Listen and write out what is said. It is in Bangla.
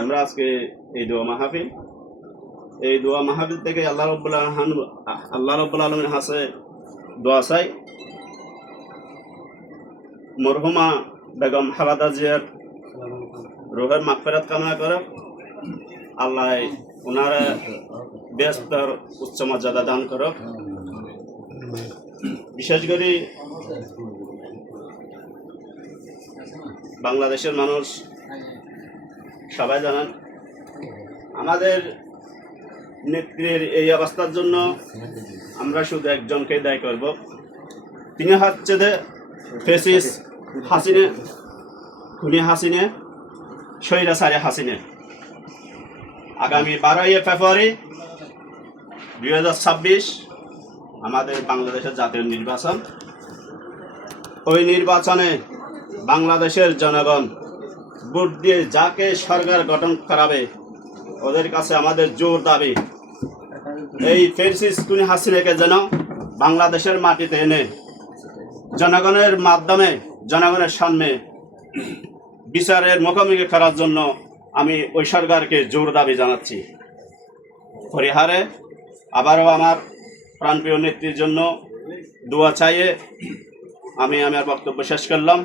আমরা আজকে এই দোয়া মাহফিল থেকে আল্লাহ রাব্বুল আলামিনের কাছে দোয়া চাই, মরহুমা বেগম খালেদা জিয়ার রুহের মাগফিরাত কামনা করে আল্লাহ ওনার বেহেশতের উচ্চ মর্যাদা দান করুক। বিশেষ করে বাংলাদেশের মানুষ সবাই জানেন আমাদের নেত্রীর এই অবস্থার জন্য আমরা শুধু একজনকে দায়ী করব, তিনি হচ্ছে ফ্যাসিস্ট হাসিনা, খুনি হাসিনা, স্বৈরাচারী হাসিনা। আগামী 12 ফেব্রুয়ারি 2026 আমাদের বাংলাদেশের জাতীয় নির্বাচন। ওই নির্বাচনে বাংলাদেশের জনগণ ভোট দিয়ে যাকে সরকার গঠন করাবে ওদের কাছে আমাদের জোর দাবি, এই ফ্যাসিস্ট খুনি হাসিনাকে যেন বাংলাদেশের মাটিতে এনে জনগণের মাধ্যমে জনগণের সামনে বিচারের মুখোমুখি করার জন্য আমি ওই সরকারকে জোর দাবি জানাচ্ছি। পরিহারে আবারও আমার প্রাণপ্রিয় নেত্রীর জন্য দোয়া চাইয়ে আমি আমার বক্তব্য শেষ করলাম।